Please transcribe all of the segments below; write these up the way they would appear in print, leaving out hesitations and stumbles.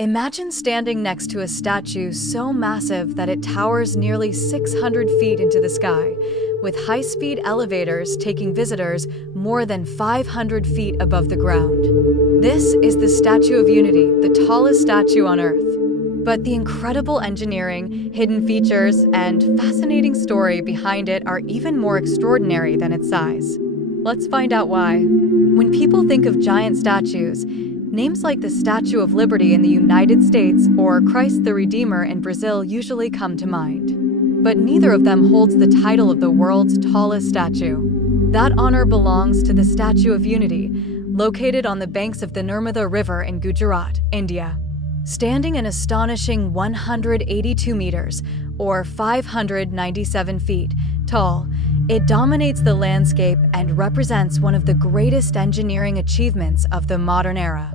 Imagine standing next to a statue so massive that it towers nearly 600 feet into the sky, with high-speed elevators taking visitors more than 500 feet above the ground. This is the Statue of Unity, the tallest statue on Earth. But the incredible engineering, hidden features, and fascinating story behind it are even more extraordinary than its size. Let's find out why. When people think of giant statues, names like the Statue of Liberty in the United States or Christ the Redeemer in Brazil usually come to mind. But neither of them holds the title of the world's tallest statue. That honor belongs to the Statue of Unity, located on the banks of the Nirmada River in Gujarat, India. Standing an astonishing 182 meters, or 597 feet, tall, it dominates the landscape and represents one of the greatest engineering achievements of the modern era.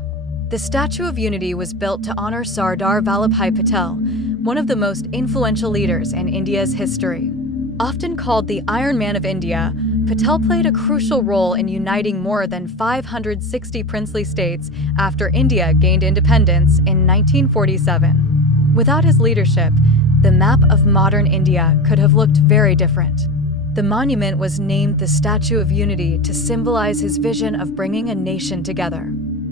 The Statue of Unity was built to honor Sardar Vallabhbhai Patel, one of the most influential leaders in India's history. Often called the Iron Man of India, Patel played a crucial role in uniting more than 560 princely states after India gained independence in 1947. Without his leadership, the map of modern India could have looked very different. The monument was named the Statue of Unity to symbolize his vision of bringing a nation together.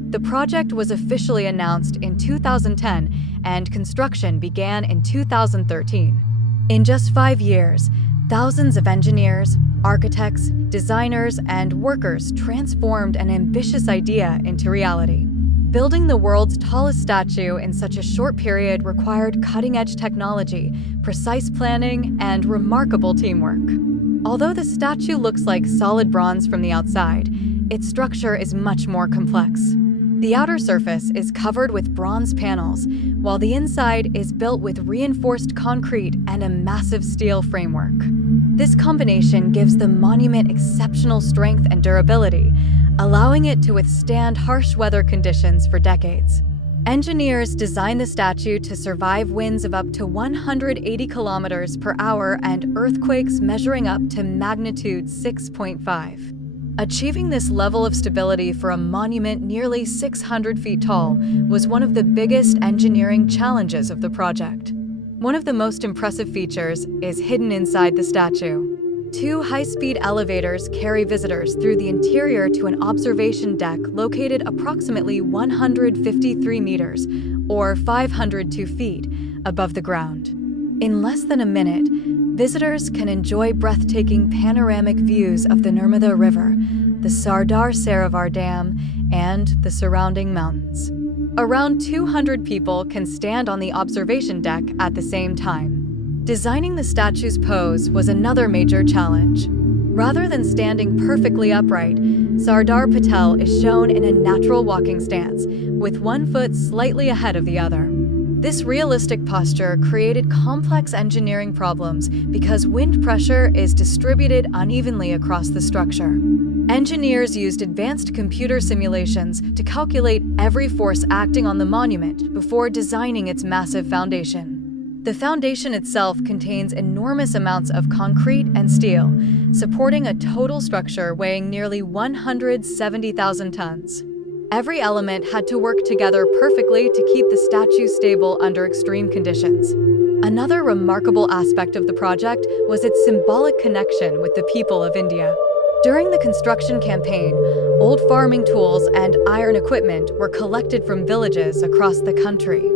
The project was officially announced in 2010 and construction began in 2013. In just 5 years, thousands of engineers, architects, designers, and workers transformed an ambitious idea into reality. Building the world's tallest statue in such a short period required cutting-edge technology, precise planning, and remarkable teamwork. Although the statue looks like solid bronze from the outside, its structure is much more complex. The outer surface is covered with bronze panels, while the inside is built with reinforced concrete and a massive steel framework. This combination gives the monument exceptional strength and durability, allowing it to withstand harsh weather conditions for decades. Engineers designed the statue to survive winds of up to 180 kilometers per hour and earthquakes measuring up to magnitude 6.5. Achieving this level of stability for a monument nearly 600 feet tall was one of the biggest engineering challenges of the project. One of the most impressive features is hidden inside the statue. 2 high-speed elevators carry visitors through the interior to an observation deck located approximately 153 meters, or 502 feet, above the ground. In less than a minute, visitors can enjoy breathtaking panoramic views of the Nirmada River, the Sardar Sarovar Dam, and the surrounding mountains. Around 200 people can stand on the observation deck at the same time. Designing the statue's pose was another major challenge. Rather than standing perfectly upright, Sardar Patel is shown in a natural walking stance, with one foot slightly ahead of the other. This realistic posture created complex engineering problems because wind pressure is distributed unevenly across the structure. Engineers used advanced computer simulations to calculate every force acting on the monument before designing its massive foundation. The foundation itself contains enormous amounts of concrete and steel, supporting a total structure weighing nearly 170,000 tons. Every element had to work together perfectly to keep the statue stable under extreme conditions. Another remarkable aspect of the project was its symbolic connection with the people of India. During the construction campaign, old farming tools and iron equipment were collected from villages across the country.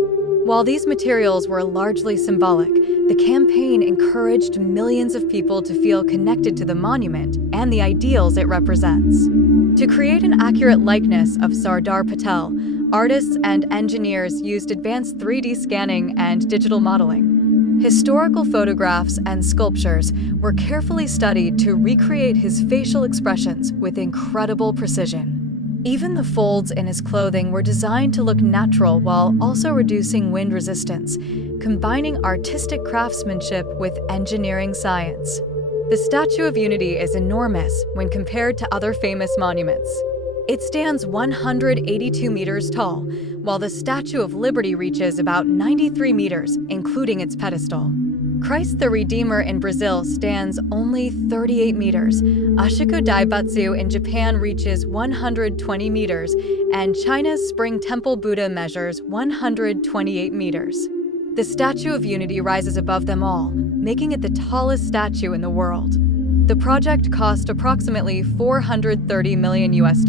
While these materials were largely symbolic, the campaign encouraged millions of people to feel connected to the monument and the ideals it represents. To create an accurate likeness of Sardar Patel, artists and engineers used advanced 3D scanning and digital modeling. Historical photographs and sculptures were carefully studied to recreate his facial expressions with incredible precision. Even the folds in his clothing were designed to look natural while also reducing wind resistance, combining artistic craftsmanship with engineering science. The Statue of Unity is enormous when compared to other famous monuments. It stands 182 meters tall, while the Statue of Liberty reaches about 93 meters, including its pedestal. Christ the Redeemer in Brazil stands only 38 meters, Ashiko Daibatsu in Japan reaches 120 meters, and China's Spring Temple Buddha measures 128 meters. The Statue of Unity rises above them all, making it the tallest statue in the world. The project cost approximately $430 million US.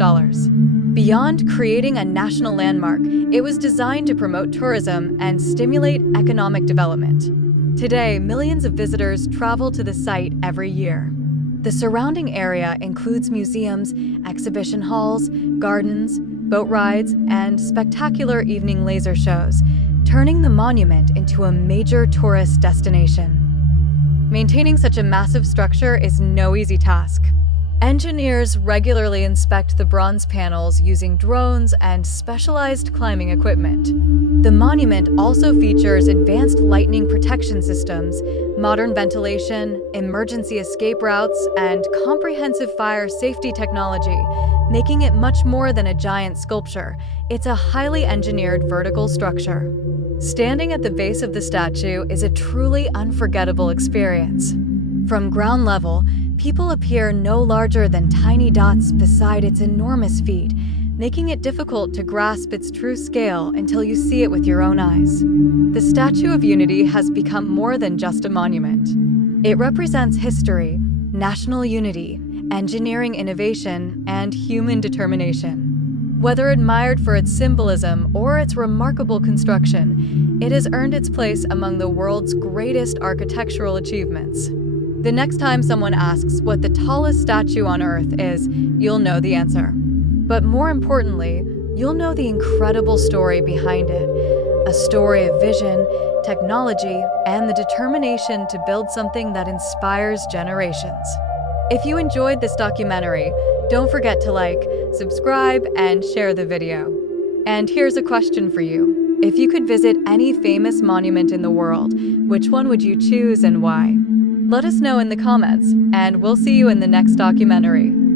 Beyond creating a national landmark, it was designed to promote tourism and stimulate economic development. Today, millions of visitors travel to the site every year. The surrounding area includes museums, exhibition halls, gardens, boat rides, and spectacular evening laser shows, turning the monument into a major tourist destination. Maintaining such a massive structure is no easy task. Engineers regularly inspect the bronze panels using drones and specialized climbing equipment. The monument also features advanced lightning protection systems, modern ventilation, emergency escape routes, and comprehensive fire safety technology, making it much more than a giant sculpture. It's a highly engineered vertical structure. Standing at the base of the statue is a truly unforgettable experience. From ground level, people appear no larger than tiny dots beside its enormous feet, making it difficult to grasp its true scale until you see it with your own eyes. The Statue of Unity has become more than just a monument. It represents history, national unity, engineering innovation, and human determination. Whether admired for its symbolism or its remarkable construction, it has earned its place among the world's greatest architectural achievements. The next time someone asks what the tallest statue on Earth is, you'll know the answer. But more importantly, you'll know the incredible story behind it. A story of vision, technology, and the determination to build something that inspires generations. If you enjoyed this documentary, don't forget to like, subscribe, and share the video. And here's a question for you. If you could visit any famous monument in the world, which one would you choose and why? Let us know in the comments, and we'll see you in the next documentary.